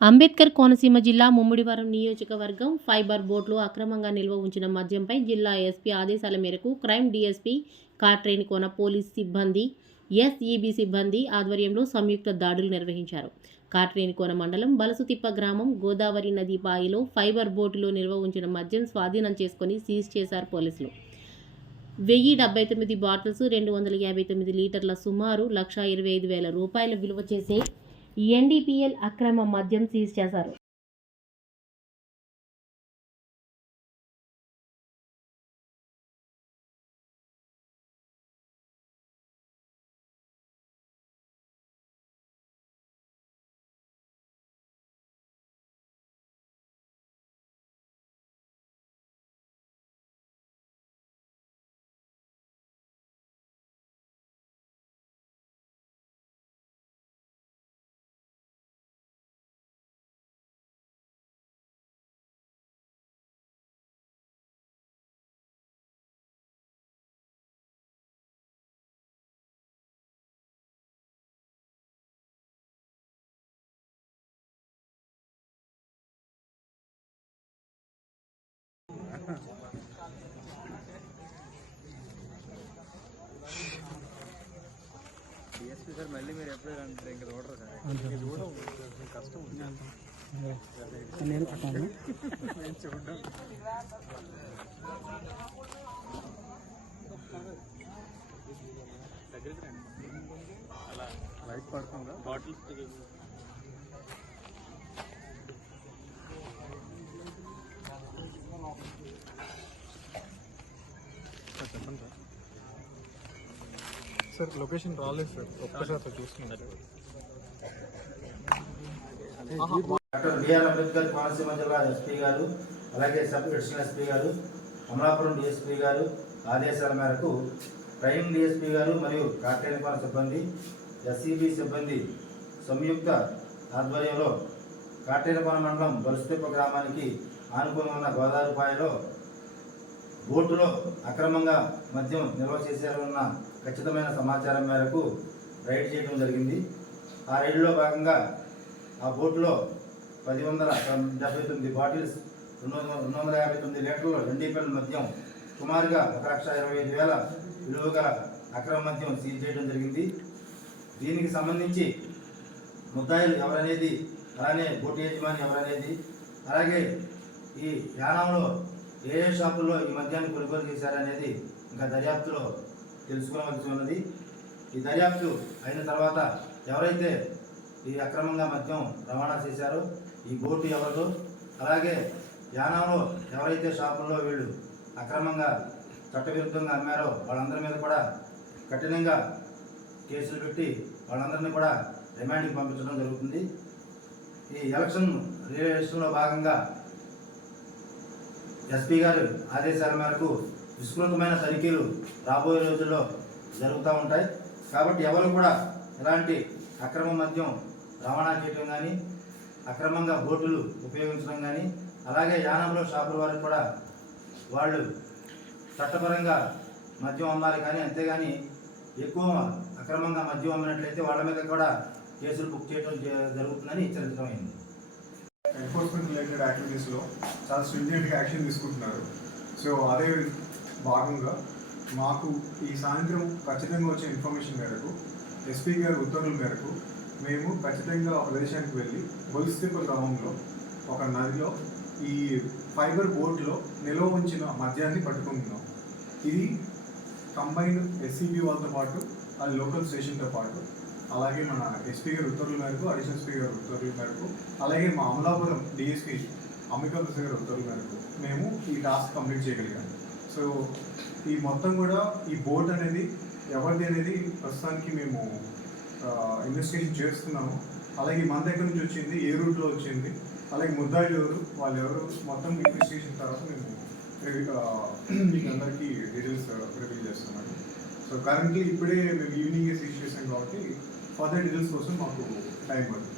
అంబేద్కర్ కోనసీమ జిల్లా ముమ్మిడివరం నియోజకవర్గం ఫైబర్ బోట్లో అక్రమంగా నిల్వ ఉంచిన మద్యంపై జిల్లా ఎస్పీ ఆదేశాల మేరకు క్రైమ్ డీఎస్పీ కాట్రేనికోన పోలీస్ సిబ్బంది ఎస్ఈబి సిబ్బంది ఆధ్వర్యంలో సంయుక్త దాడులు నిర్వహించారు. కాట్రేనికోన మండలం బలసుతిప్ప గ్రామం గోదావరి నది బాయిలో ఫైబర్ బోటులో నిల్వ ఉంచిన మద్యం స్వాధీనం చేసుకుని సీజ్ చేశారు పోలీసులు. వెయ్యి డెబ్బై తొమ్మిది బాటిల్స్ రెండు వందల యాభై తొమ్మిది లీటర్ల సుమారు లక్ష ఇరవై ఐదు వేల రూపాయల విలువ చేసే ఎన్డీపీఎల్ అక్రమ మద్యం సీజ్ చేశారు. డిఎస్పీ సార్ మళ్ళీ మీరు ఎప్పుడు అంటే ఇంకా చూడరు సార్ కష్టం నేను పట్టాను నేను చూడడం దగ్గరికి రండి అలా లైట్ పడుతుందా బాటిల్స్ చెప్పండి సార్ సార్ లొకేషన్ రాలేదు సార్. ఒక్కసారి చూసుకున్నాను డాక్టర్ బిఆర్ అంబేద్కర్ కోనసీమ జిల్లా ఎస్పీ గారు అలాగే సబ్ అడిషనల్ ఎస్పీ గారు అమలాపురం డిఎస్పీ గారు ఆదేశాల మేరకు క్రైమ్ డిఎస్పీ గారు మరియు కాటేనిపాల సిబ్బంది ఎస్సీబీ సిబ్బంది సంయుక్త ఆధ్వర్యంలో కాటేనిపాల మండలం బలుస్తుప్ప గ్రామానికి ఆనుకుని ఉన్న గోదావరిపాయలో బోటులో అక్రమంగా మద్యం నిల్వ చేశారన్న ఖచ్చితమైన సమాచారం మేరకు రైడ్ చేయడం జరిగింది. ఆ రైడ్లో భాగంగా ఆ బోటులో పది వందల డెబ్బై తొమ్మిది బాటిల్స్ రెండు వందల రెండు వందల యాభై తొమ్మిది లీటర్లు రెండీపీఎల్ మద్యం సుమారుగా ఒక లక్ష ఇరవై ఐదు వేల విలువ గల అక్రమ మద్యం సీజ్ చేయడం జరిగింది. దీనికి సంబంధించి ముద్దాయిలు ఎవరనేది అలానే బోటు యజమాని ఎవరనేది అలాగే ఈ యానంలో ఏ ఏ షాపుల్లో ఈ మద్యాన్ని కొనుగోలు చేశారనేది ఇంకా దర్యాప్తులో తెలుసుకోవాల్సి ఉన్నది. ఈ దర్యాప్తు అయిన తర్వాత ఎవరైతే ఈ అక్రమంగా మద్యం రవాణా చేశారో ఈ బోటు ఎవరిదో అలాగే యానంలో ఎవరైతే షాపుల్లో వీళ్ళు అక్రమంగా చట్టవిరుద్ధంగా అమ్మారో వాళ్ళందరి మీద కూడా కఠినంగా కేసులు పెట్టి వాళ్ళందరినీ కూడా రిమాండ్కి పంపించడం జరుగుతుంది. ఈ ఎలక్షన్ రిలేషన్లో భాగంగా ఎస్పీ గారు ఆదేశాల మేరకు విస్తృతమైన తనిఖీలు రాబోయే రోజుల్లో జరుగుతూ ఉంటాయి. కాబట్టి ఎవరు కూడా ఎలాంటి అక్రమ మద్యం రవాణా చేయడం కానీ అక్రమంగా బోటులు ఉపయోగించడం కానీ అలాగే యానంలో షాపుల వారికి కూడా వాళ్ళు చట్టపరంగా మద్యం అమ్మాలి కానీ అంతేగాని ఎక్కువ అక్రమంగా మద్యం అమ్మినట్లయితే వాళ్ళ మీద కూడా కేసులు బుక్ చేయడం జ- జరుగుతుందని హెచ్చరించడం అయింది. ఎన్ఫోర్స్మెంట్ రిలేటెడ్ యాక్టివిటీస్లో చాలా స్ట్రింజెంట్గా యాక్షన్ తీసుకుంటున్నారు. సో అదే భాగంగా మాకు ఈ సాయంత్రం ఖచ్చితంగా వచ్చే ఇన్ఫర్మేషన్ మేరకు ఎస్పీ గారి ఉత్తర్వుల మేరకు మేము ఖచ్చితంగా ఆ ప్రదేశానికి వెళ్ళి బొలిస్తిప్ప గ్రామంలో ఒక నదిలో ఈ ఫైబర్ బోట్లో నిల్వ ఉంచిన మద్యాన్ని పట్టుకుంటున్నాం. ఇది కంబైన్డ్ ఎస్సీబీ వాళ్ళతో పాటు ఆ లోకల్ స్టేషన్తో పాటు అలాగే మన ఎస్పీ గారి ఉత్తర్వుల మేరకు అడిషనల్ ఎస్పీ గారి ఉత్తర్వుల మేరకు అలాగే మా అమలాపురం డిఎస్పీ అంబికా ప్రసాద్ గారి ఉత్తర్వుల మేరకు మేము ఈ టాస్క్ కంప్లీట్ చేయగలిగాం. సో ఈ మొత్తం కూడా ఈ బోర్డు అనేది ఎవరిది అనేది ప్రస్తుతానికి మేము ఇన్వెస్టిగేషన్ చేస్తున్నాము. అలాగే మన దగ్గర నుంచి వచ్చింది ఏ రూట్లో వచ్చింది అలాగే ముద్దాయిలు ఎవరు వాళ్ళు ఎవరు మొత్తం ఇన్వెస్టిగేషన్ తర్వాత మేము మీకు అందరికీ డీటెయిల్స్ రివీల్ చేస్తున్నాము. సో కరెంట్లీ ఇప్పుడే మేము ఈవినింగే సీజ్ చేసాం కాబట్టి ఫర్దర్ డీటెయిల్స్ కోసం మాకు టైం పడుతుంది.